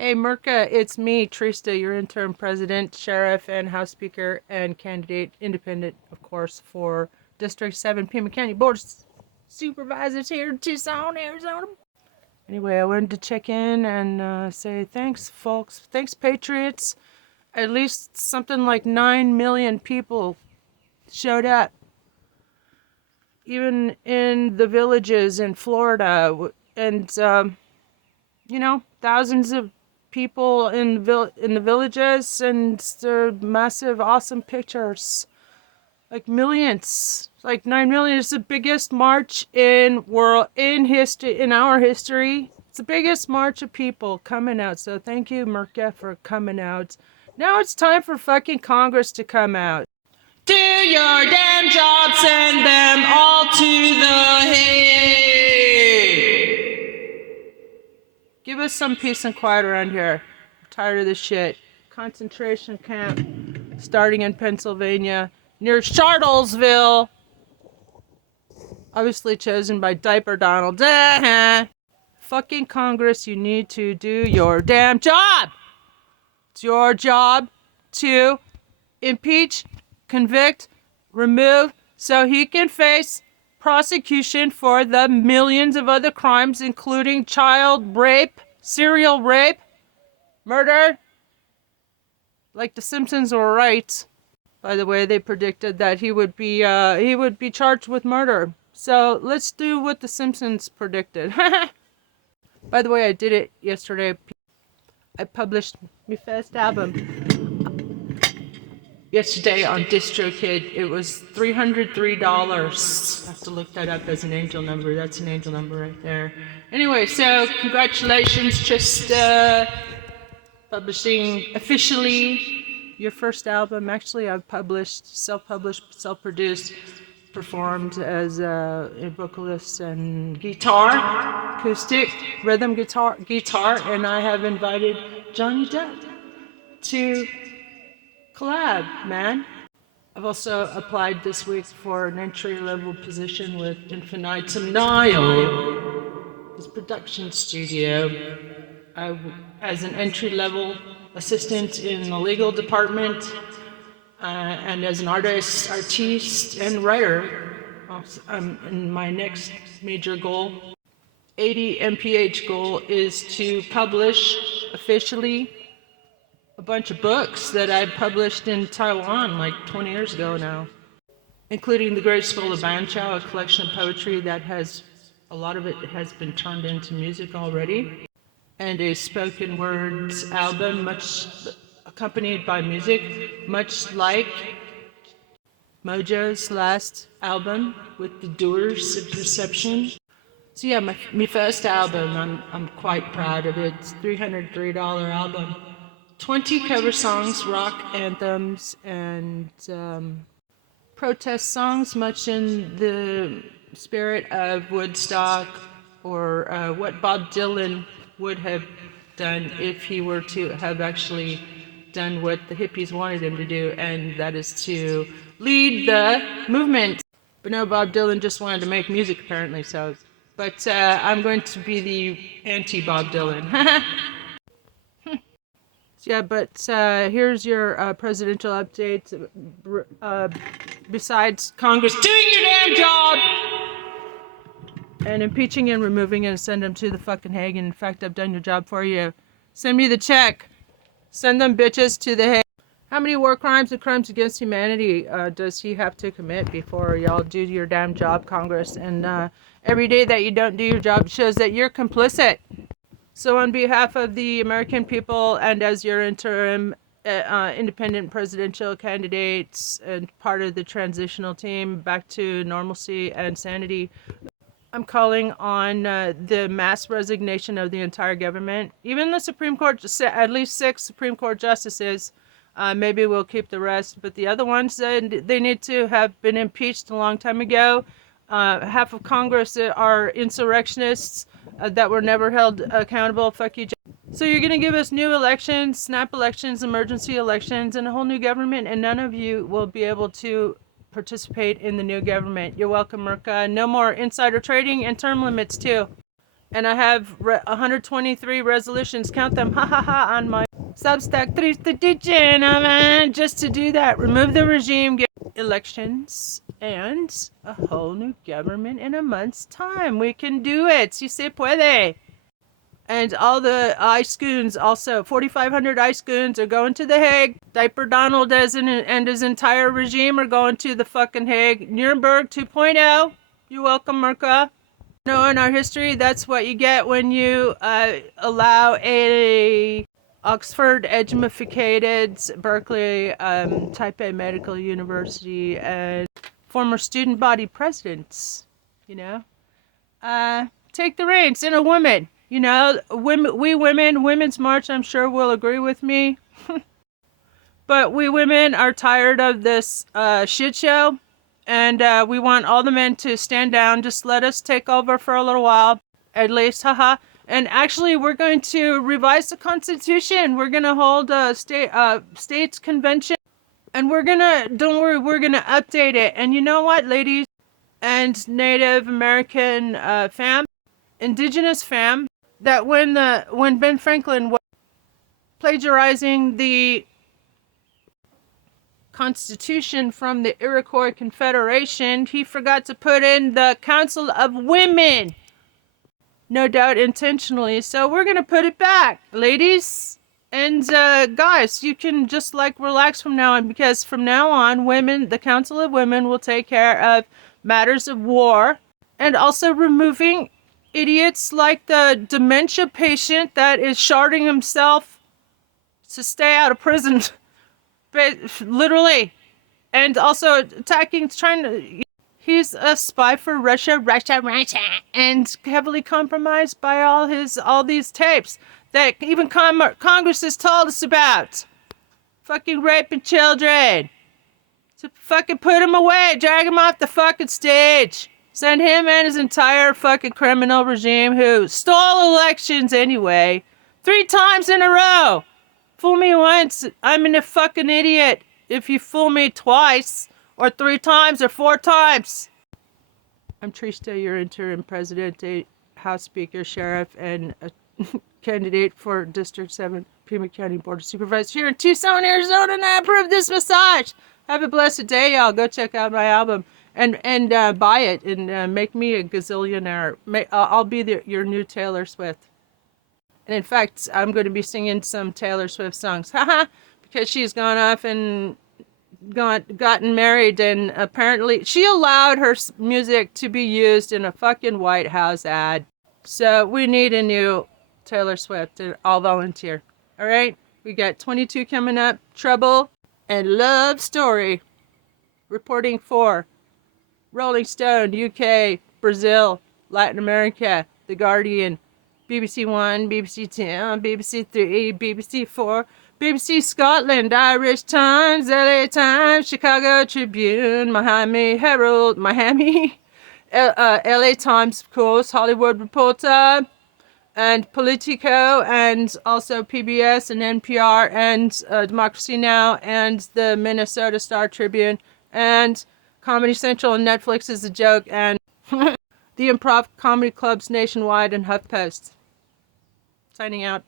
Hey Merca, it's me, Trista, your interim president, sheriff, and House Speaker, and candidate, independent, of course, for District 7 Pima County Board of Supervisors here in Tucson, Arizona. Anyway, I wanted to check in and say thanks, folks. Thanks, Patriots. At least something like 9 million people showed up, even in the villages in Florida, and thousands of people in the villages, and the massive, awesome pictures. Like millions, like 9 million. It's the biggest march in our history. It's the biggest march of people coming out. So thank you, Merca, for coming out. Now it's time for fucking Congress to come out. Do your damn job, send them all to the hay. Give us some peace and quiet around here. I'm tired of this shit. Concentration camp starting in Pennsylvania near Charlottesville. Obviously chosen by Diaper Donald. Fucking Congress, you need to do your damn job. It's your job to impeach, convict, remove, so he can face prosecution for the millions of other crimes, including child rape, serial rape, murder. Like the Simpsons were right. By the way, they predicted that he would be charged with murder. So let's do what the Simpsons predicted. By the way, I did it yesterday. I published my first album yesterday on DistroKid. It was $303. I have to look that up as an angel number. That's an angel number right there. Anyway, so congratulations, just publishing officially your first album. Actually, I've published, self-published, self-produced, performed as a vocalist and guitar, acoustic, rhythm guitar, and I have invited Johnny Depp to collab, man. I've also applied this week for an entry-level position with Infinitum Nile, his production studio, as an entry-level assistant in the legal department, and as an artist and writer. And my next major goal, 80 MPH goal, is to publish officially a bunch of books that I published in Taiwan like 20 years ago now, including The Great Skull of Banqiao, a collection of poetry that a lot of it has been turned into music already, and a spoken words album, much accompanied by music, much like Mojo's last album with the Doers of Perception. So yeah, my first album, I'm quite proud of it. It's $303 album. 20 cover songs, rock anthems, and protest songs, much in the spirit of Woodstock, or what Bob Dylan would have done if he were to have actually done what the hippies wanted him to do, and that is to lead the movement. But no, Bob Dylan just wanted to make music, apparently, so. But I'm going to be the anti-Bob Dylan. Yeah, but here's your presidential update. Besides Congress doing your damn job and impeaching and removing and send them to the fucking Hague. And in fact, I've done your job for you. Send me the check. Send them bitches to the Hague. How many war crimes and crimes against humanity does he have to commit before y'all do your damn job, Congress? And every day that you don't do your job shows that you're complicit. So on behalf of the American people, and as your interim independent presidential candidates and part of the transitional team back to normalcy and sanity, I'm calling on the mass resignation of the entire government. Even the Supreme Court, at least 6 Supreme Court justices, maybe we'll keep the rest, but the other ones, they need to have been impeached a long time ago. Half of Congress are insurrectionists that were never held accountable. Fuck you. So you're going to give us new elections, snap elections, emergency elections, and a whole new government, and none of you will be able to participate in the new government. You're welcome, Merca. No more insider trading and term limits, too. And I have 123 resolutions, count them, ha ha ha, on my Substack just to do that. Remove the regime, get elections, and a whole new government in a month's time. We can do it. Si se puede. And all the ICE goons, also 4,500 ICE goons, are going to The Hague. Diaper Donald and his entire regime are going to the fucking Hague. Nuremberg 2.0. You're welcome, Merca. No, in our history, that's what you get when you allow a Oxford edumaficated Berkeley Type A Medical University and former student body presidents, take the reins. And a woman, women's march, I'm sure will agree with me. But we women are tired of this shit show. And we want all the men to stand down. Just let us take over for a little while, at least, haha. And actually, we're going to revise the Constitution. We're going to hold a states convention. And don't worry, we're going to update it. And you know what, ladies and Native American fam, indigenous fam, that when Ben Franklin was plagiarizing the Constitution from the Iroquois Confederation, he forgot to put in the Council of Women. No doubt intentionally. So we're going to put it back, ladies. And guys, you can just relax from now on, because from now on, the Council of Women will take care of matters of war, and also removing idiots like the dementia patient that is sharding himself to stay out of prison. Literally. And also he's a spy for Russia, and heavily compromised by all these tapes that even Congress has told us about. Fucking raping children. So fucking put him away, drag him off the fucking stage. Send him and his entire fucking criminal regime, who stole elections anyway, 3 times in a row. Fool me once, I'm a fucking idiot. If you fool me twice, or 3 times, or 4 times. I'm Trista, your interim president, House Speaker, Sheriff, and a candidate for District 7, Pima County Board of Supervisors here in Tucson, Arizona, and I approve this massage. Have a blessed day, y'all. Go check out my album and buy it and make me a gazillionaire. I'll be your new Taylor Swift. And in fact, I'm going to be singing some Taylor Swift songs. Haha, because she's gone off and gotten married, and apparently she allowed her music to be used in a fucking White House ad. So we need a new Taylor Swift, and I'll volunteer. All right? We got 22 coming up. Trouble and Love Story. Reporting for Rolling Stone, UK, Brazil, Latin America, The Guardian, BBC One, BBC Two, BBC Three, BBC Four, BBC Scotland, Irish Times, LA Times, Chicago Tribune, Miami Herald, LA Times, of course, Hollywood Reporter, and Politico, and also PBS and NPR, and Democracy Now!, and the Minnesota Star Tribune, and Comedy Central, and Netflix is a joke, and the Improv Comedy Clubs nationwide, and HuffPost. Signing out.